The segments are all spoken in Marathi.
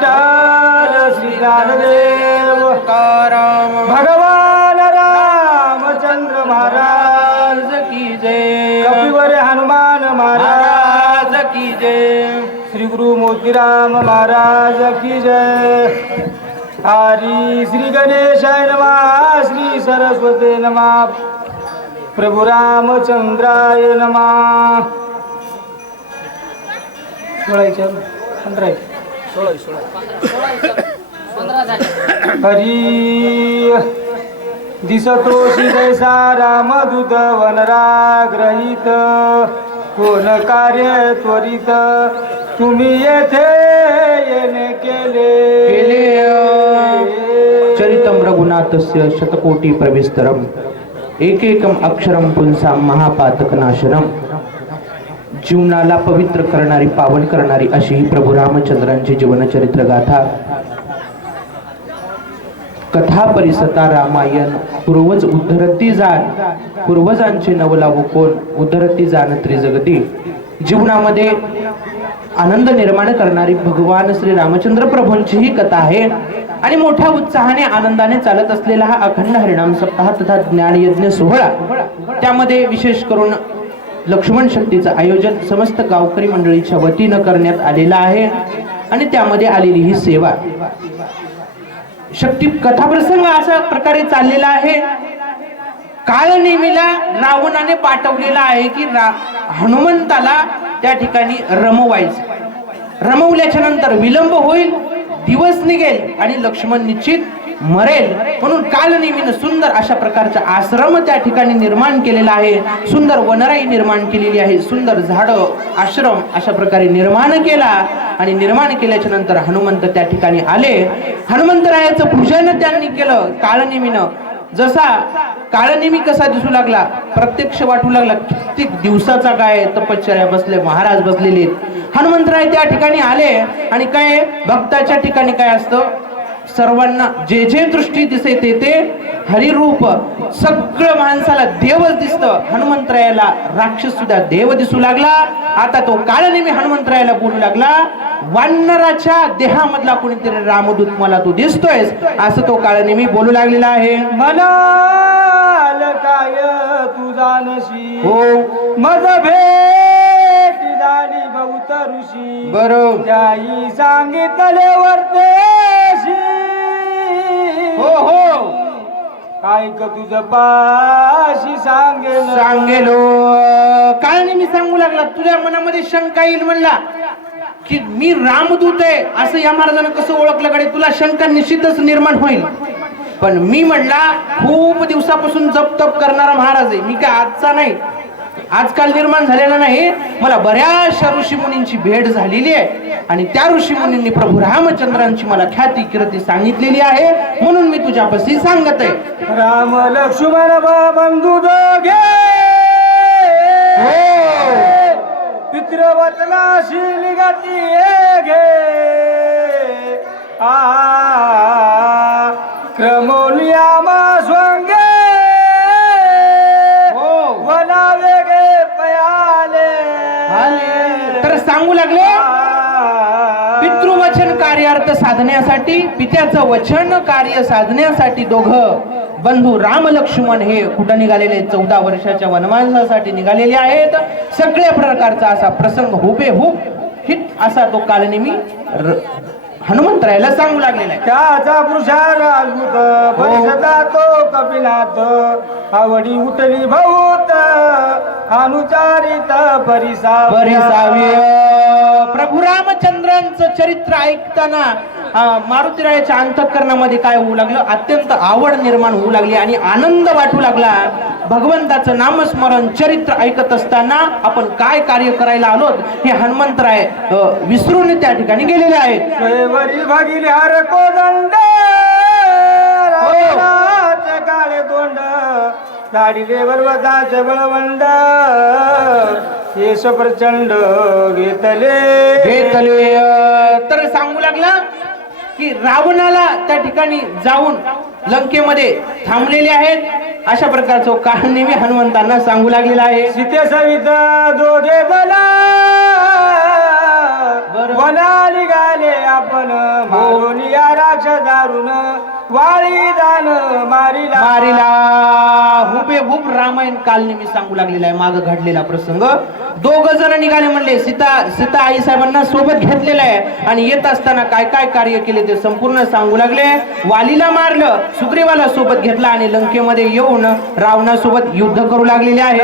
विठ्ठल श्री ज्ञानदेव तुकाराम भगवान रामचंद्र महाराज की जय। कपिवर हनुमान महाराज महाराज की जय। श्री गुरु मोतीराम महाराज की जय। हरी श्री गणेशाय नमः श्री सरस्वती नमः। प्रभु रामचंद्राय नमः। सोळायच्या पंधरायच्या हरी. दिसतो शिदैसा रामदूत वनराग्रहित कोण कार्य त्वरित? तुम्ही येथे येणे केले. केले चरितम रघुनाथस्य शतकोटी प्रविस्तरम. एकेकम अक्षरम पुंसा महापातक नाशनम जीवनाला पवित्र करणारी पावन करणारी अशी ही प्रभू रामचंद्रांची जीवनचरित्र गाथा. कथा परिसता रामायण पूर्वज उद्धरती जाण पूर्वजांचे नवलावो कोण? उद्धरती जाण त्रिजगती. जीवनामध्ये आनंद निर्माण करणारी भगवान श्री रामचंद्र प्रभूंची ही कथा आहे. आणि मोठ्या उत्साहाने आनंदाने चालत असलेला हा अखंड हरिणाम सप्ताह तथा ज्ञान यज्ञ सोहळा. त्यामध्ये विशेष करून लक्ष्मण शक्तीचं आयोजन समस्त गावकरी मंडळीच्या वतीनं करण्यात आलेलं आहे आणि त्यामध्ये आलेली ही सेवा. शक्ती कथाप्रसंग अशा प्रकारे चाललेला आहे. काळनेमीला रावणाने पाठवलेला आहे की रा हनुमंताला त्या ठिकाणी रमवायचं. रमवल्याच्या नंतर विलंब होईल दिवस निघेल आणि लक्ष्मण निश्चित मरेल. म्हणून कालनेमीनं सुंदर अशा प्रकारचा आश्रम त्या ठिकाणी निर्माण केलेला आहे. सुंदर वनराई निर्माण केलेली आहे. सुंदर झाडं आश्रम अशा प्रकारे निर्माण केला आणि निर्माण केल्याच्यानंतर हनुमंत त्या ठिकाणी आले. हनुमंतरायाचं पूजन त्यांनी केलं. काळनेमीनं जसा काळनेमी कसा दिसू लागला प्रत्यक्ष वाटू लागला कित्येक दिवसाचा काय तपश्चर्या बसले महाराज बसलेले. आहेत. हनुमंतराय त्या ठिकाणी आले आणि काय भक्ताच्या ठिकाणी काय असतं? सर्वांना जे जे दृष्टी दिसे ते ते हरिरूप सगळं माणसाला देवच दिसतं. हनुमंतरायाला राक्षस सुद्धा देव दिसू लागला. आता तो काळनेमी हनुमंतरायाला बोलू लागला. वानराच्या देहामधला कोणीतरी रामदूत मला तू दिसतोयस असं तो काळनेमी बोलू लागलेला आहे. मनाल काय तू जानशी हो. मज भेट झाली बहुत ऋषी बरोबर त्याई सांगितले वर्तेशी काय तुझ पाशी सांगेल? सांगेलो हो. नाही मी सांगू लागला तुझ्या मनामध्ये शंका येईल म्हणला. की मी रामदूत आहे असं या महाराजांना कसं ओळखलं कडे तुला शंका निश्चितच निर्माण होईल. पण मी म्हणला खूप दिवसापासून जप तप करणारा महाराज आहे. मी काय आजचा नाही. आजकाल निर्माण झालेला नाही मला बऱ्याचशा ऋषीमुनींची भेट झालेली आहे आणि त्या ऋषीमुनींनी प्रभू रामचंद्रांची मला ख्याती कीर्ती सांगितलेली आहे म्हणून मी तुझ्यापाशी सांगत आहे राम लक्ष्मण बंधू दोघे पितृवचनाशी निघाती घे आ क्रमोलिया साधण्यासाठी पित्याचं वचन कार्य साधण्यासाठी दोघं बंधू राम लक्ष्मण हे कुठं निघालेले चौदा वर्षाच्या वनवासासाठी निघालेले आहेत. सगळ्या प्रकारचा असा प्रसंग हुबेहूब हिट असा तो कालनेमी हनुमंतरायला सांगू लागलेला आहे. त्याचा पुरुषार अद्भुत परिषदा तो कपिनाथ आवडी उठली भूत अनुचारित परिसा परिसावी प्रभू रामचंद्रांचं चरित्र ऐकताना मारुतीरायाच्या अंतःकरणामध्ये काय होऊ लागलं? अत्यंत आवड निर्माण होऊ लागली आणि आनंद वाटू लागला. भगवंताचं नामस्मरण चरित्र ऐकत असताना आपण काय कार्य करायला आलोत हे हनुमंतराय विसरून त्या ठिकाणी गेलेले आहेत. बळवंड शेष प्रचंड घेतले. घेतले. तर सांगू लागला की रावणाला त्या ठिकाणी जाऊन लंकेमध्ये थांबलेले आहेत. अशा प्रकारचं काळ नेहमी हनुमंतांना सांगू लागलेला आहे. सीते सवित दोघे बरं. वना निघाले आपण मारून या राक्ष दारुण वाळी दान मारिला. मारीला. रामायण कालने मी सांगू लागलेला आहे माग घडलेला प्रसंग. दोघ जण निघाले म्हणले सीता सीता आई साहेबांना सोबत घेतलेला आहे. आणि येत असताना काय काय कार्य केले ते संपूर्ण सांगू लागले. वालीला मारलं सुग्रीवाला सोबत घेतला आणि लंकेमध्ये येऊन रावणासोबत युद्ध करू लागलेले आहे.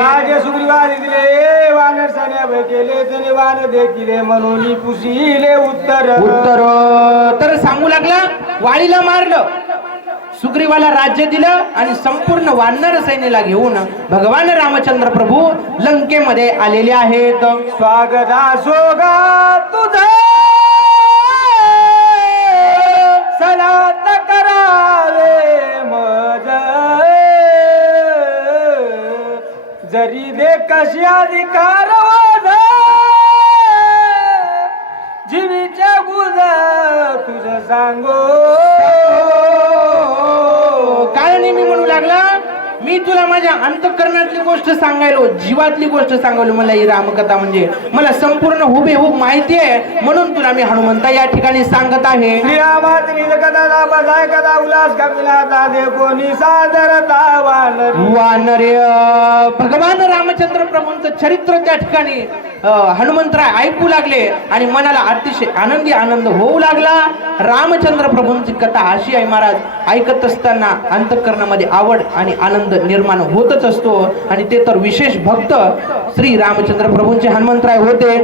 केले उत्तर. उत्तर तर सांगू लागला वालीला मारलं. सुग्रीवाला राज्य दिलं आणि संपूर्ण वानर सैन्याला घेऊन भगवान रामचंद्र प्रभू लंकेमध्ये आलेले आहेत. स्वागत असोगा तुझ. सलात करावे मज जरी दे कशी अधिकार जीवीच्या गुज तुझ सांगो मी तुला माझ्या अंतकरणातली गोष्ट सांगायलो जीवातली गोष्ट सांगायलो मला ही रामकथा म्हणजे मला संपूर्ण हुबेहूब माहिती आहे म्हणून तुला मी हनुमंता या ठिकाणी सांगत आहे. वानरी भगवान रामचंद्र प्रभूंचं चरित्र त्या ठिकाणी हनुमंतराय ऐकू लागले आणि मनाला अतिशय आनंदी आनंद होऊ लागला. रामचंद्र प्रभूंची कथा अशी आहे महाराज ऐकत असताना अंतकरणामध्ये आवड आणि आनंद निर्माण होतच असतो. आणि ते तर विशेष भक्त श्री रामचंद्र प्रभूंचे हनुमंतराय होते.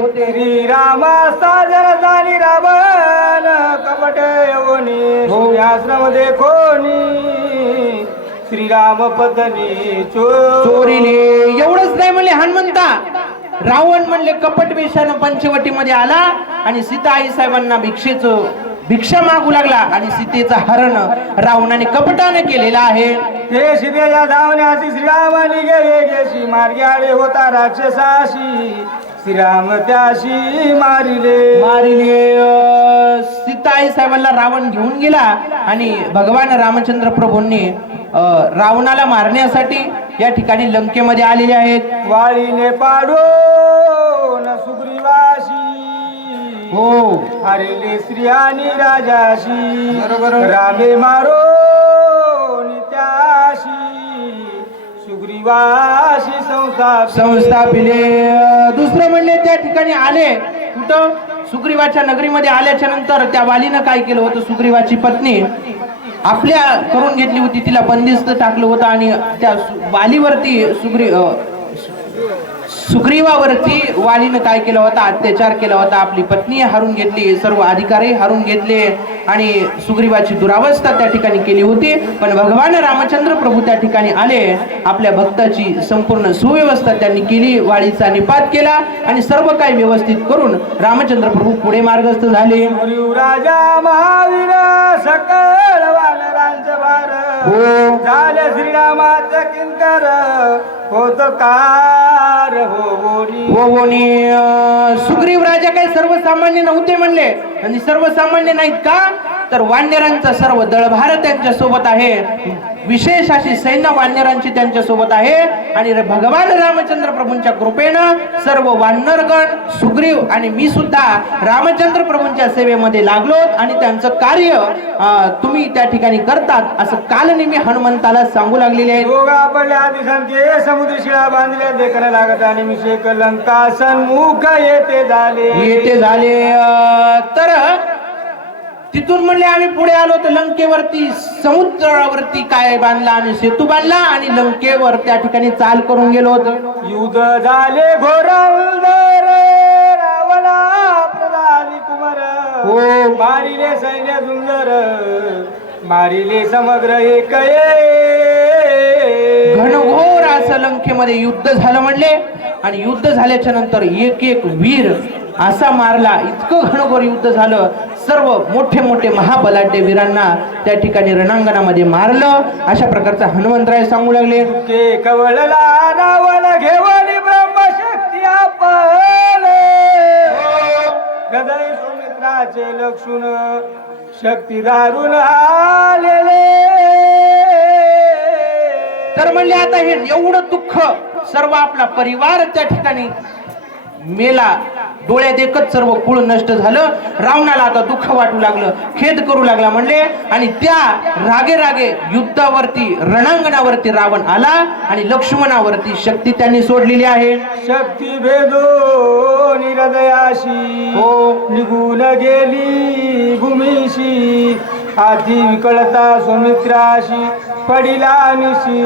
झाली रावण कपट येऊनी सूर्याश्रम देखोनी श्रीराम चोर चोरीले एवढंच नाही म्हणले हनुमंता. रावण म्हणले कपट वेशानं पंचवटीमध्ये आला आणि सीता आई साहेबांना भिक्षेच भिक्षा मागू लागला आणि सीतेचं हरण रावणाने कपटाने केलेलं आहे. ते शिदेच्या धावण्याची श्रीरामाने गेले गेशी मार्गे आले होता राक्षसाशी. श्रीराम त्याशी मारिले. मारिले सीता आई साहेबांना रावण घेऊन गेला आणि भगवान रामचंद्र प्रभूंनी रावणाला मारण्यासाठी या ठिकाणी लंकेमध्ये आलेले आहेत. वाळीने पाडो न सुग्रीवाशी हो. हरिले स्त्री आणि राजाशी. बरोबर. रामे मारो नित्याशी. सुग्रीवाशी संसार संस्थापिले. दुसरं म्हणले त्या ठिकाणी आले. कुठं? सुग्रीवाच्या नगरीमध्ये आल्याच्यानंतर त्या वालीनं काय केलं होतं? सुग्रीवाची पत्नी आपल्या करून घेतली होती. तिला बंदिस्त टाकलं होतं आणि त्या वालीवरती सुग्री सुग्रीवावरती वालीनं काय केलं होता? अत्याचार केला होता. आपली पत्नी हारून घेतली सर्व अधिकारी हरून घेतले आणि सुग्रीवाची दुरावस्था त्या ठिकाणी केली होती. पण भगवान रामचंद्र प्रभू त्या ठिकाणी आले. आपल्या भक्ताची संपूर्ण सुव्यवस्था त्यांनी केली वाळीचा निपात केला आणि सर्व काही व्यवस्थित करून रामचंद्र प्रभू पुढे मार्गस्थ झाले. राजा महावीर सकळ झालं श्रीरामाचं किंकर. होत कार. हो बोली. हो बोनी सुग्रीव राजा काही सर्वसामान्य नव्हते म्हणले. आणि सर्वसामान्य नाहीत का? तर वानरांचा सर्व दळभार त्यांच्यासोबत आहे. विशेष अशी सैन्य वानरांची त्यांच्यासोबत आहे. आणि भगवान रामचंद्र प्रभूंच्या कृपेनं सर्व वानरगण सुग्रीव आणि मी सुद्धा रामचंद्र प्रभूंच्या सेवेमध्ये लागलो आणि त्यांचं कार्य तुम्ही त्या ठिकाणी करतात असं काल मी हनुमंताला सांगू लागलेले आहे. समुद्र शिळा बांधल्या देखणं लागत आणि मी शेक लंका सन्मुख येते झाले. येते झाले तर तिथून म्हणले आम्ही पुढे आलो तर लंकेवरती समुद्रावरती काय बांधला आम्ही सेतू बांधला आणि लंकेवर त्या ठिकाणी चाल करून गेलो होतो. युद्ध झाले प्रधानी कुमार. हो. मारिले सैन्य सुंदर मारिले समग्र एक घनघोर असं लंकेमध्ये युद्ध झालं म्हणले. आणि युद्ध झाल्याच्यानंतर एक एक वीर असा मारला. इतकं घनघोर युद्ध झालं. सर्व मोठे मोठे महाबलाढ्य वीरांना त्या ठिकाणी रणांगणामध्ये मारलं. अशा प्रकारचा हनुमंतराय सांगू लागले. लक्षण शक्ती दारुण आलेले. तर म्हणले आता हे एवढं दुःख सर्व आपला परिवार त्या ठिकाणी मेला डोळ्यात एकच सर्व कुळ नष्ट झालं. रावणाला आता दुःख वाटू लागलं खेद करू लागला म्हणले. आणि त्या रागे रागे युद्धावरती रणांगणावरती रावण आला आणि लक्ष्मणावरती शक्ती त्यांनी सोडलेली आहे. शक्ती भेदो निरदयाशी हो. निघून गेली भूमीशी. आधी विकळता सुमित्राशी पडिला निशी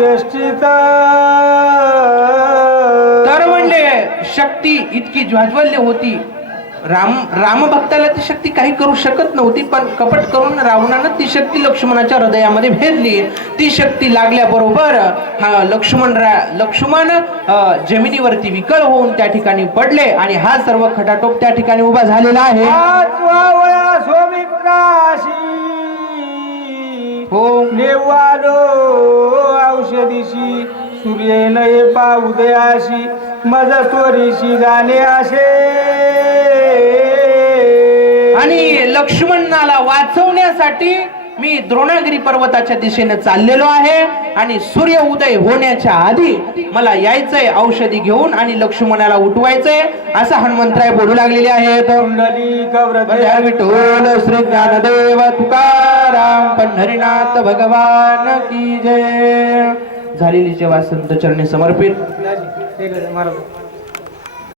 म्हणले शक्ती इतकी ज्वाज्वल्य होती. राम रामभक्ताला ती शक्ती काही करू शकत नव्हती पण कपट करून रावणानं ती शक्ती लक्ष्मणाच्या हृदयामध्ये भेदली. ती शक्ती लागल्याबरोबर हा लक्ष्मण रा- लक्ष्मण जमिनीवरती विकळ होऊन त्या ठिकाणी पडले आणि हा सर्व खटाटोप त्या ठिकाणी उभा झालेला आहे. हो. औषधीशी. सूर्य नये उदयाशी मज चोरीशी जाणे असे आणि लक्ष्मणाला वाचवण्यासाठी मी द्रोणागिरी पर्वताच्या दिशेने चाललेलो आहे आणि सूर्य उदय होण्याच्या आधी मला यायचंय औषधी घेऊन आणि लक्ष्मणाला उठवायचंय असं हनुमंतराय बोलू लागलेले आहेत. जय विठ्ठल श्री ज्ञानदेव तुकाराम पंढरीनाथ भगवान की जय. झालेली सेवा संत चरणी समर्पित.